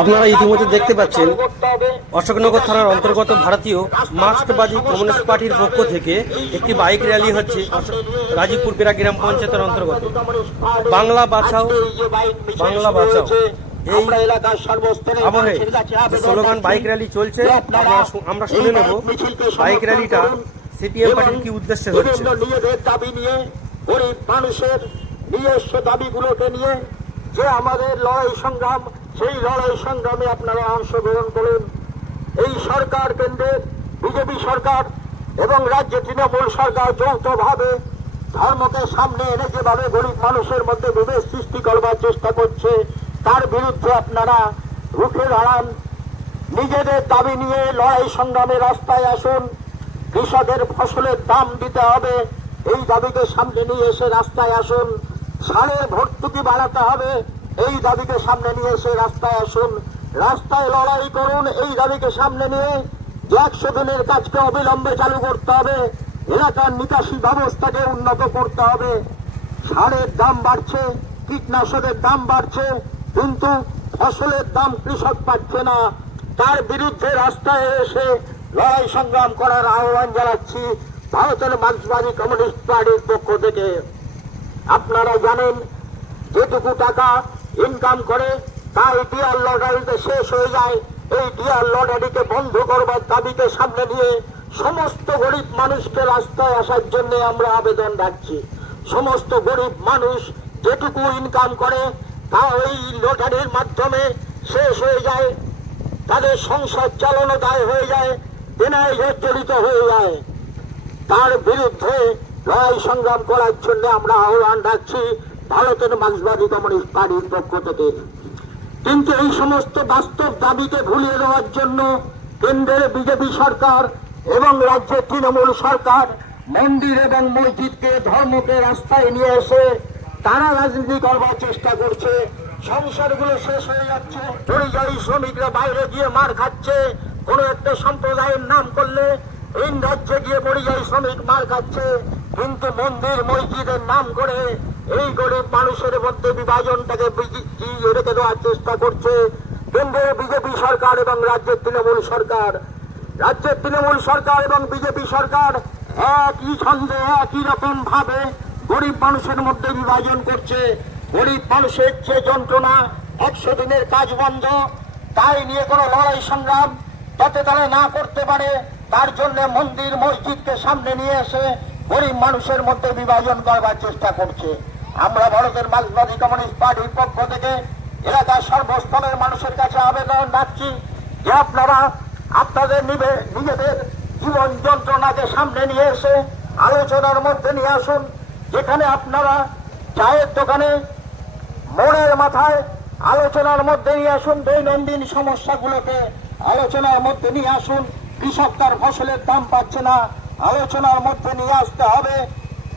আপনারা ইতিমধ্যে দেখতে পাচ্ছেন, অশোকনগর থানার অন্তর্গত ভারতীয় মার্ক্সবাদী কমিউনিস্ট পার্টির পক্ষ থেকে একটি বাইক র্যালি হচ্ছে রাজীবপুর পেরা গ্রাম পঞ্চায়েতের অন্তর্গত। বাংলা বাঁচাও বাংলা বাঁচাও। এই আবহে স্লোগান বাইক র্যালি চলছে, আমরা শুনে নেব বাইক র্যালিটা সিপিএম পার্টির কি উদ্দেশ্যে হচ্ছে। দাবি নিয়ে গরিব মানুষের নিজস্ব দাবিগুলোকে নিয়ে যে আমাদের লড়াই সংগ্রাম সেই লড়াই সংগ্রামে আপনারা অংশগ্রহণ করুন। এই সরকার কেন্দ্রের বিজেপি সরকার এবং রাজ্যে তৃণমূল সরকার যৌথভাবে ধর্মকে সামনে এনে যেভাবে গরিব মানুষের মধ্যে বিভেদ সৃষ্টি করবার চেষ্টা করছে, তার বিরুদ্ধে আপনারা রুখে দাঁড়ান। নিজেদের দাবি নিয়ে লড়াই সংগ্রামে রাস্তায় আসুন। কৃষকের ফসলের দাম দিতে হবে। এই দাবিকে সামনে নিয়ে এসে রাস্তায় আসুন। সারের ভর্তুকি বাড়াতে হবে। এই দাবিকে সামনে নিয়ে এসে রাস্তায় আসুন। রাস্তায় লড়াই করুন, এই দাবিকে সামনে নিয়ে একশো দিনের কাজকে অবিলম্বে চালু করতে হবে, এলাকার নিকাশি ব্যবস্থাকে উন্নত করতে হবে। সারের দাম বাড়ছে, কীটনাশকের দাম বাড়ছে, কিন্তু ফসলের দাম কৃষক পাচ্ছে না। তার বিরুদ্ধে রাস্তায় এসে লড়াই সংগ্রাম করার আহ্বান জানাচ্ছি ভারতের মার্ক্সবাদী কমিউনিস্ট পার্টির পক্ষ থেকে। আপনারা জানেন, যেটুকু টাকা ইনকাম করে, তাই ডিয়ার লটারিতে শেষ হয়ে যায়। এই ডিয়ার লটারিকে বন্ধ করবার দাবিকে সামনে নিয়ে সমস্ত গরিব মানুষকে রাস্তায় আসার জন্য আমরা আবেদন রাখছি। সমস্ত গরিব মানুষ যেটুকু ইনকাম করে, তা ওই লটারির মাধ্যমে শেষ হয়ে যায়। তাদের সংসার চালানো দায় হয়ে যায় দেনায় জর্জরিত হয়ে যায়। তার বিরুদ্ধে লড়াই সংগ্রাম করার জন্য আমরা আহ্বান রাখছি। ভারতের মার্ক্সবাদী কমিউনিস্ট পার্টির পক্ষ থেকে। কিন্তু এই সমস্ত বাস্তব দাবিকে ভুলিয়ে দেওয়ার জন্য কেন্দ্রের বিজেপি সরকার এবং রাজ্যের তৃণমূল সরকার মন্দির এবং মসজিদকে ধর্মকে রাস্তায় নিয়ে এসে তারা রাজনীতি করবার চেষ্টা করছে। সংসারগুলো শেষ হয়ে যাচ্ছে। পরিযায়ী শ্রমিকরা বাইরে গিয়ে মার খাচ্ছে। কোনো একটা সম্প্রদায়ের নাম করলে এই রাজ্যে গিয়ে পরিযায়ী শ্রমিক মার খাচ্ছে। কিন্তু মন্দির, মসজিদের নাম করে এই গরিব মানুষের মধ্যে বিভাজনটাকে রেখে দেওয়ার চেষ্টা করছে কেন্দ্রের বিজেপি সরকার এবং রাজ্যের তৃণমূল সরকার। রাজ্যের তৃণমূল সরকার এবং বিজেপি সরকার একই ছন্দে, একই রকম ভাবে গরিব মানুষের মধ্যে বিভাজন করছে। গরিব মানুষের যে যন্ত্রণা, একশো দিনের কাজ বন্ধ, তাই নিয়ে কোনো লড়াই সংগ্রাম যাতে তারা না করতে পারে, তার জন্য মন্দির, মসজিদকে সামনে নিয়ে এসে গরিব মানুষের মধ্যে বিভাজন করবার চেষ্টা করছে। আমরা ভারতের মার্ক্সবাদী কমিউনিস্ট পার্টির পক্ষ থেকে এলাকার সর্বস্তরের মানুষের কাছে আবেদন রাখছি যে আপনারা আপনাদের নিবে, নিজেদের জীবন যন্ত্রণাকে সামনে নিয়ে এসে আলোচনার মধ্যে নিয়ে আসুন, যেখানে আপনারা চায়ের দোকানে মোড়ের মাথায় আলোচনার মধ্যে নিয়ে আসুন, দৈনন্দিন সমস্যাগুলোকে আলোচনার মধ্যে নিয়ে আসুন। কৃষক তার ফসলের দাম পাচ্ছে না, আলোচনার মধ্যে নিয়ে আসতে হবে।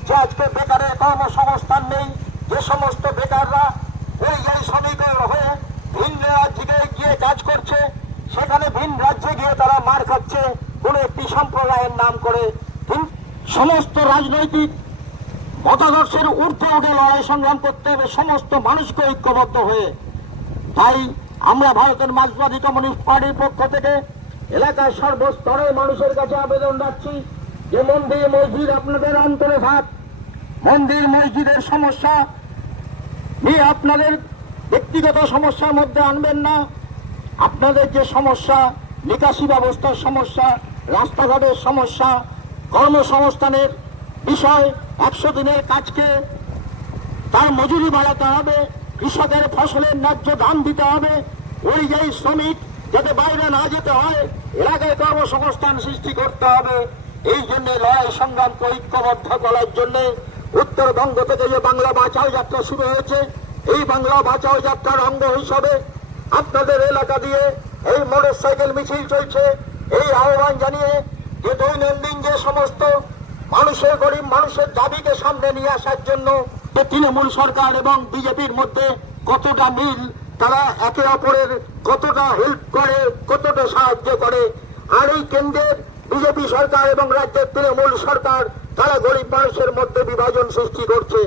যে আজকে বেকারের কর্মসংস্থান নেই, যে সমস্ত বেকাররা পরিযায়ী শ্রমিকের হয়ে ভিন্ন রাজ্যে গিয়ে কাজ করছে, সেখানে ভিন রাজ্যে গিয়ে তারা মার খাচ্ছে, কোন একটি সম্প্রদায়ের নাম করে। সমস্ত রাজনৈতিক মতাদর্শের ঊর্ধ্বে উঠে লড়াই সংগ্রাম করতে হবে, সমস্ত মানুষকে ঐক্যবদ্ধ হয়ে। তাই আমরা ভারতের মার্ক্সবাদী কমিউনিস্ট পার্টির পক্ষ থেকে এলাকার সর্বস্তরের মানুষের কাছে আবেদন রাখছি। যে মন্দির মসজিদ আপনাদের অন্তরে থাক, মন্দির মসজিদের সমস্যা নিয়ে আপনাদের ব্যক্তিগত সমস্যার মধ্যে আনবেন না। আপনাদের যে সমস্যা, নিকাশি ব্যবস্থার সমস্যা, রাস্তাঘাটের সমস্যা, কর্মসংস্থানের বিষয়, একশো দিনের কাজকে তার মজুরি বাড়াতে হবে, কৃষকের ফসলের ন্যায্য দাম দিতে হবে, পরিযায়ী শ্রমিক যাতে বাইরে না যেতে হয় এলাকায় কর্মসংস্থান সৃষ্টি করতে হবে। এই জন্য লড়াই সংগ্রামকে ঐক্যবদ্ধ করার জন্য উত্তরবঙ্গ থেকে যে বাংলা বাঁচাও যাত্রা শুরু হয়েছে, এই বাংলা বাঁচাও যাত্রার অঙ্গ হিসাবে আপনাদের এলাকা দিয়ে এই মোটর সাইকেল মিছিল চলছে। এই আহ্বান জানিয়ে যে দৈনন্দিন যে সমস্ত মানুষের, গরিব মানুষের দাবিকে সামনে নিয়ে আসার জন্য তৃণমূল সরকার এবং বিজেপির মধ্যে কতটা মিল, তারা একে অপরের কতটা হেল্প করে, কতটা সাহায্য করে, আর এই কেন্দ্রের বিজেপি সরকার এবং রাজ্যের তৃণমূল সরকার তারা গরিব মানুষের মধ্যে বিভাজন সৃষ্টি করছে।